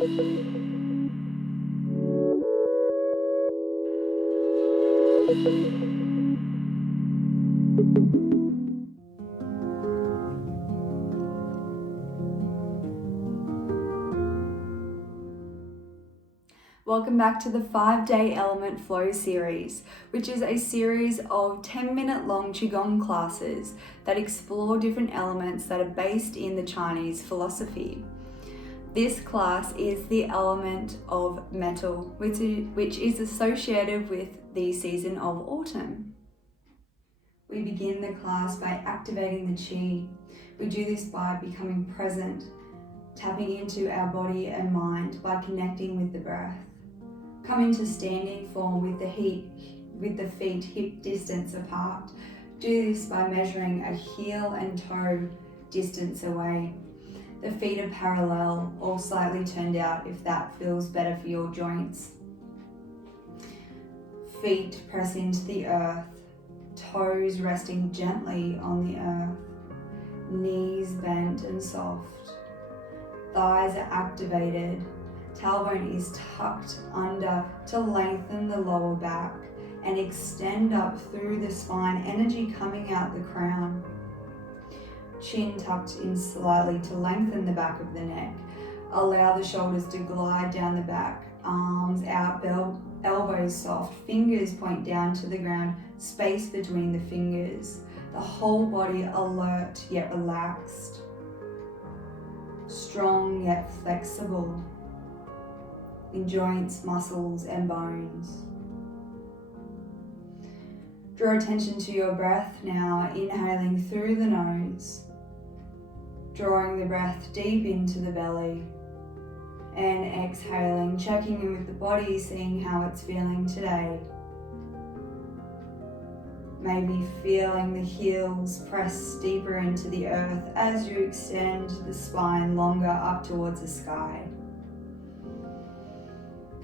Welcome back to the 5-day Element Flow series, which is a series of 10-minute long Qigong classes that explore different elements that are based in the Chinese philosophy. This class is the element of metal, which is associated with the season of autumn. We begin the class by activating the Qi. We do this by becoming present, tapping into our body and mind by connecting with the breath. Come into standing form with the feet hip distance apart. Do this by measuring a heel and toe distance away. The feet are parallel or slightly turned out if that feels better for your joints. Feet press into the earth, toes resting gently on the earth, knees bent and soft, thighs are activated. Tailbone is tucked under to lengthen the lower back and extend up through the spine, energy coming out the crown. Chin tucked in slightly to lengthen the back of the neck. Allow the shoulders to glide down the back, arms out, elbows soft, fingers point down to the ground, space between the fingers. The whole body alert yet relaxed, strong yet flexible in joints, muscles, and bones. Draw attention to your breath now, inhaling through the nose, drawing the breath deep into the belly, and exhaling, checking in with the body, seeing how it's feeling today. Maybe feeling the heels press deeper into the earth as you extend the spine longer up towards the sky.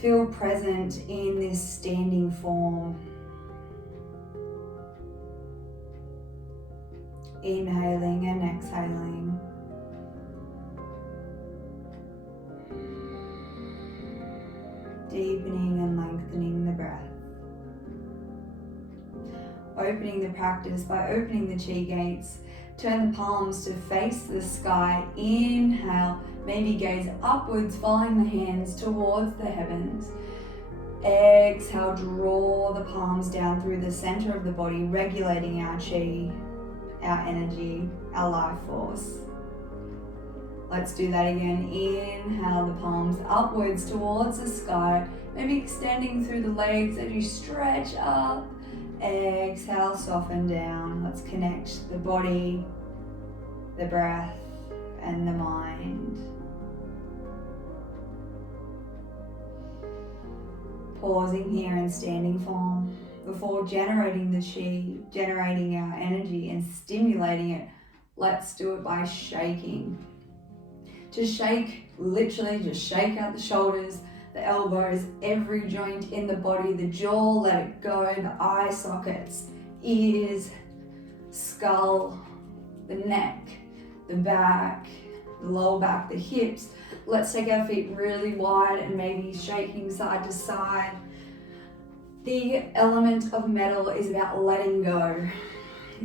Feel present in this standing form. Inhaling and exhaling. Deepening and lengthening the breath. Opening the practice by opening the Qi gates. Turn the palms to face the sky. Inhale, maybe gaze upwards, following the hands towards the heavens. Exhale, draw the palms down through the center of the body, regulating our Qi, our energy, our life force. Let's do that again. Inhale the palms upwards towards the sky, maybe extending through the legs as you stretch up. Exhale, soften down. Let's connect the body, the breath, and the mind. Pausing here in standing form before generating the Qi, generating our energy and stimulating it. Let's do it by shaking. To shake, literally just shake out the shoulders, the elbows, every joint in the body, the jaw, let it go, the eye sockets, ears, skull, the neck, the back, the lower back, the hips. Let's take our feet really wide and maybe shaking side to side. The element of metal is about letting go.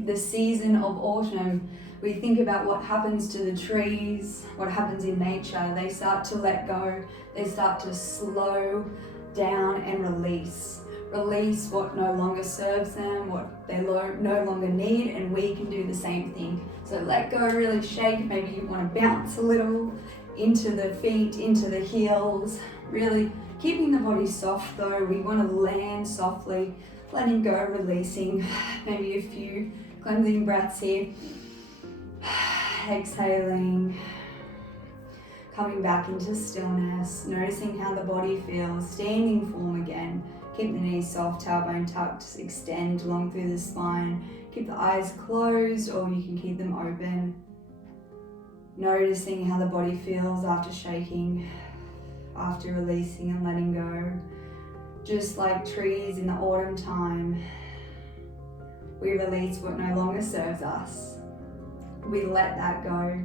The season of autumn, we think about what happens to the trees, what happens in nature. They start to let go. They start to slow down and release. Release what no longer serves them, what they no longer need, and we can do the same thing. So let go, really shake. Maybe you want to bounce a little into the feet, into the heels. Really keeping the body soft though. We want to land softly, letting go, releasing. Maybe a few cleansing breaths here. Exhaling, coming back into stillness, noticing how the body feels, standing form again. Keep the knees soft, tailbone tucked, extend long through the spine. Keep the eyes closed or you can keep them open. Noticing how the body feels after shaking, after releasing and letting go. Just like trees in the autumn time, we release what no longer serves us. We let that go.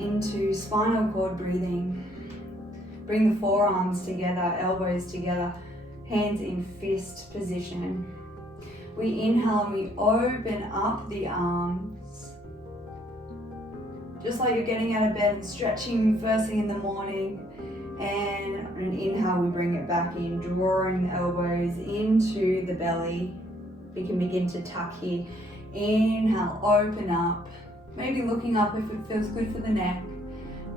into spinal cord breathing. Bring the forearms together, elbows together, hands in fist position. We inhale and we open up the arms. Just like you're getting out of bed and stretching first thing in the morning. And on an inhale, we bring it back in, drawing the elbows into the belly. We can begin to tuck here. Inhale, open up. Maybe looking up if it feels good for the neck.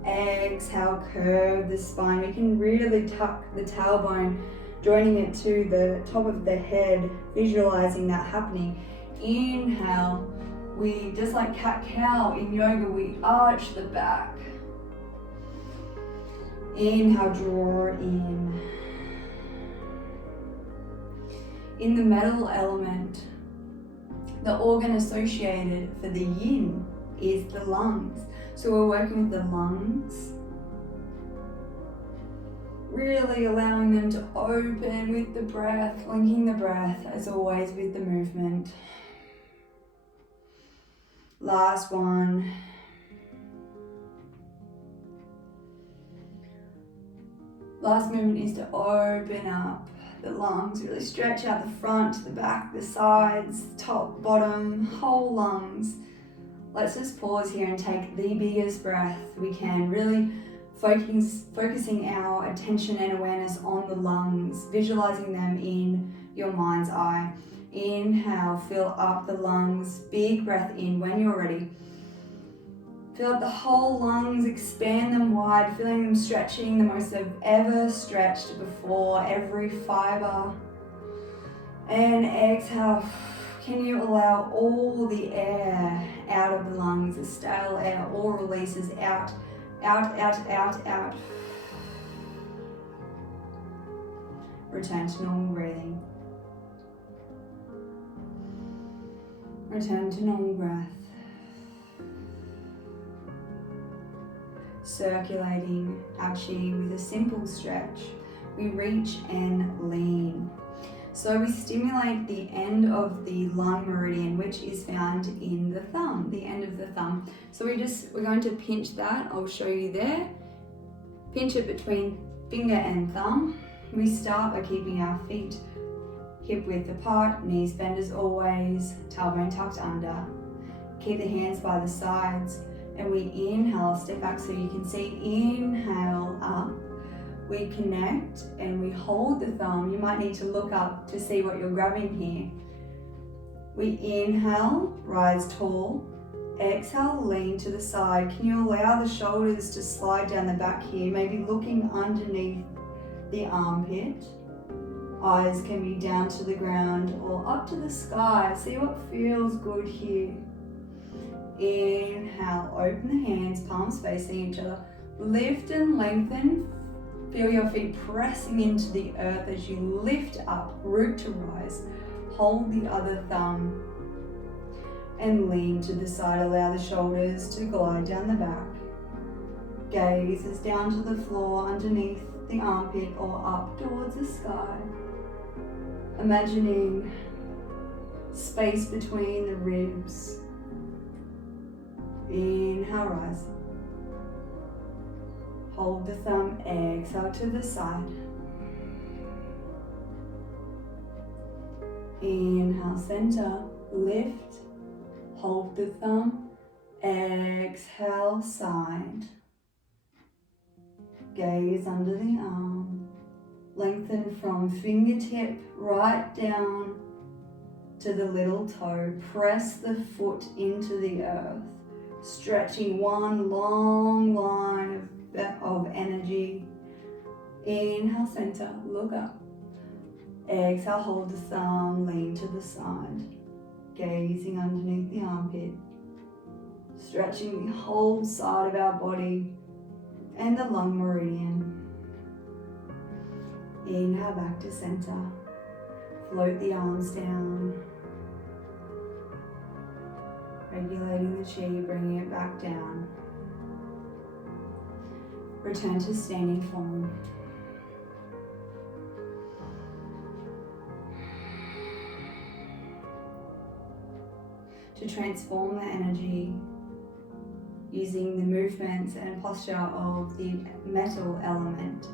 Exhale, curve the spine. We can really tuck the tailbone, joining it to the top of the head, visualizing that happening. Inhale, we, just like cat-cow in yoga, we arch the back. Inhale, draw in. In the metal element, the organ associated for the yin is the lungs. So we're working with the lungs, really allowing them to open with the breath, linking the breath as always with the movement. Last one. Last movement is to open up the lungs, really stretch out the front, the back, the sides, top, bottom, whole lungs. Let's just pause here and take the biggest breath we can, really focusing our attention and awareness on the lungs, visualizing them in your mind's eye. Inhale, fill up the lungs, big breath in when you're ready. Fill up the whole lungs, expand them wide, feeling them stretching the most they've ever stretched before, every fiber. And exhale. Can you allow all the air out of the lungs, the stale air, all releases out, out, out, out, out. Return to normal breathing. Return to normal breath. Circulating our chi with a simple stretch. We reach and lean. So we stimulate the end of the lung meridian, which is found in the thumb, the end of the thumb. So we're going to pinch that. I'll show you there. Pinch it between finger and thumb. We start by keeping our feet hip width apart, knees bent as always, tailbone tucked under. Keep the hands by the sides, and we inhale, step back so you can see. Inhale up. We connect and we hold the thumb. You might need to look up to see what you're grabbing here. We inhale, rise tall. Exhale, lean to the side. Can you allow the shoulders to slide down the back here, maybe looking underneath the armpit. Eyes can be down to the ground or up to the sky. See what feels good here. Inhale, open the hands, palms facing each other. Lift and lengthen. Feel your feet pressing into the earth as you lift up, root to rise. Hold the other thumb and lean to the side. Allow the shoulders to glide down the back. Gaze is down to the floor underneath the armpit or up towards the sky. Imagining space between the ribs. Inhale, rise. Hold the thumb, exhale to the side. Inhale, center, lift. Hold the thumb, exhale, side. Gaze under the arm. Lengthen from fingertip right down to the little toe. Press the foot into the earth. Stretching one long line of energy. Inhale, center, look up. Exhale, hold the thumb, lean to the side. Gazing underneath the armpit. Stretching the whole side of our body and the lung meridian. Inhale, back to center. Float the arms down. Regulating the chi, bringing it back down. Return to standing form. To transform the energy, using the movements and posture of the metal element.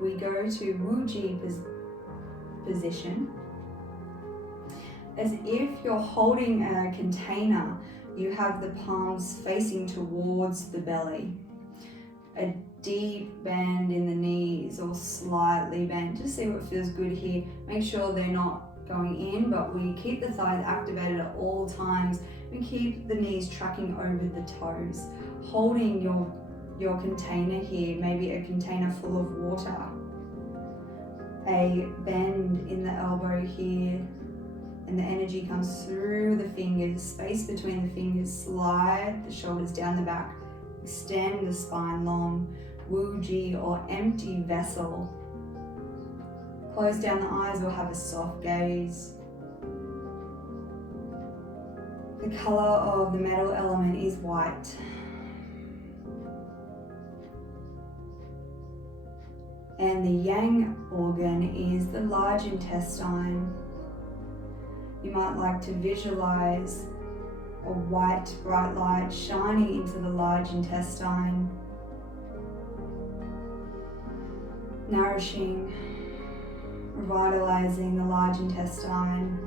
We go to Wu-Ji position. As if you're holding a container, you have the palms facing towards the belly. A deep bend in the knees or slightly bent. Just see what feels good here. Make sure they're not going in, but we keep the thighs activated at all times. We keep the knees tracking over the toes. Holding your container here, maybe a container full of water. A bend in the elbow here, and the energy comes through the fingers, space between the fingers, slide the shoulders down the back, extend the spine long, Wu-Ji or empty vessel. Close down the eyes or have a soft gaze. The color of the metal element is white. And the yang organ is the large intestine. You might like to visualize a white bright light shining into the large intestine, nourishing, revitalizing the large intestine,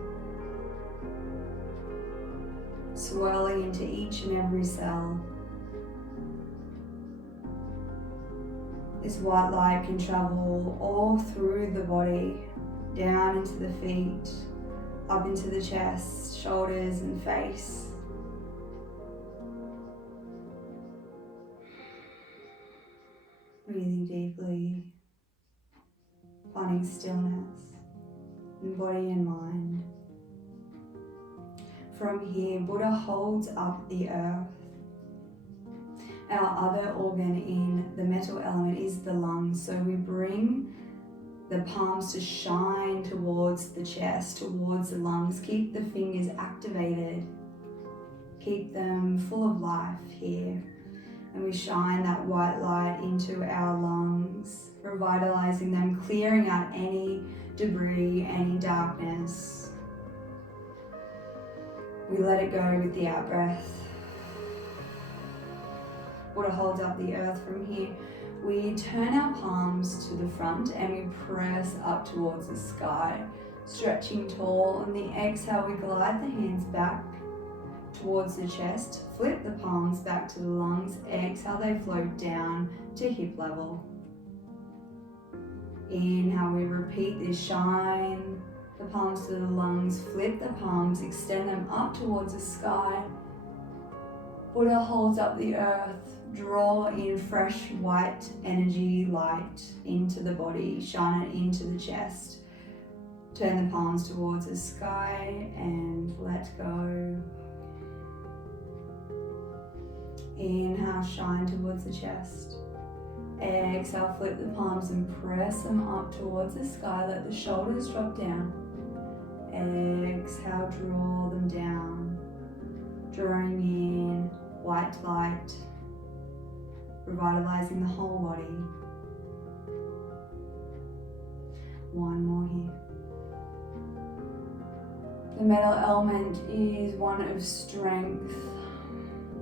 swirling into each and every cell. This white light can travel all through the body, down into the feet, up into the chest, shoulders and face. Breathing deeply, finding stillness in body and mind. From here, Buddha holds up the earth. Our other organ in the metal element is the lungs, so we bring the palms to shine towards the chest, towards the lungs. Keep the fingers activated. Keep them full of life here. And we shine that white light into our lungs, revitalizing them, clearing out any debris, any darkness. We let it go with the out breath. Buddha holds up the earth from here. We turn our palms to the front and we press up towards the sky, stretching tall. On the exhale, we glide the hands back towards the chest, flip the palms back to the lungs. Exhale, they float down to hip level. Inhale, we repeat this, shine the palms to the lungs, flip the palms, extend them up towards the sky. Buddha holds up the earth, draw in fresh white energy, light into the body, shine it into the chest. Turn the palms towards the sky and let go. Inhale, shine towards the chest. Exhale, flip the palms and press them up towards the sky. Let the shoulders drop down. Exhale, draw them down. Drawing in white light, revitalizing the whole body. One more here. The metal element is one of strength,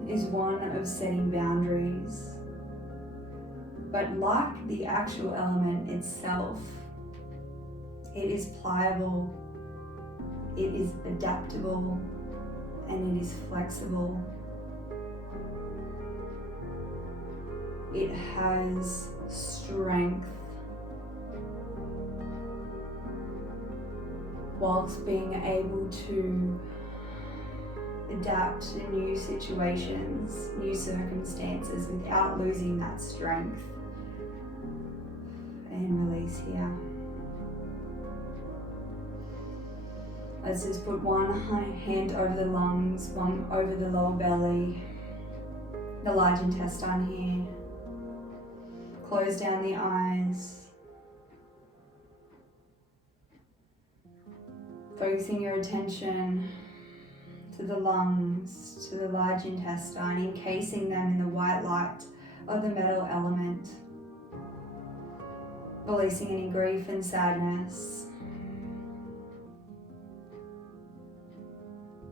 is one of setting boundaries. But like the actual element itself, it is pliable, it is adaptable, and it is flexible. It has strength whilst being able to adapt to new situations, new circumstances without losing that strength. And release here. Let's just put one hand over the lungs, one over the lower belly, the large intestine here. Close down the eyes. Focusing your attention to the lungs, to the large intestine, encasing them in the white light of the metal element. Releasing any grief and sadness.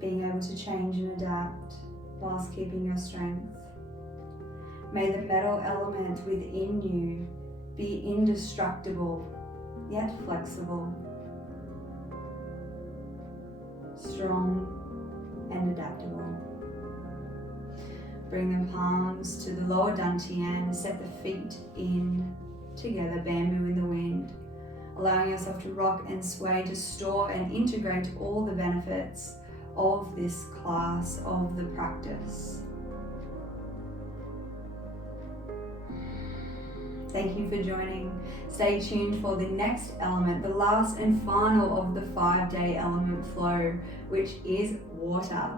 Being able to change and adapt whilst keeping your strength. May the metal element within you be indestructible, yet flexible, strong and adaptable. Bring the palms to the lower dantian, set the feet in together, bamboo in the wind, allowing yourself to rock and sway to store and integrate all the benefits of this class, of the practice. Thank you for joining. Stay tuned for the next element, the last and final of the 5-day element flow, which is water.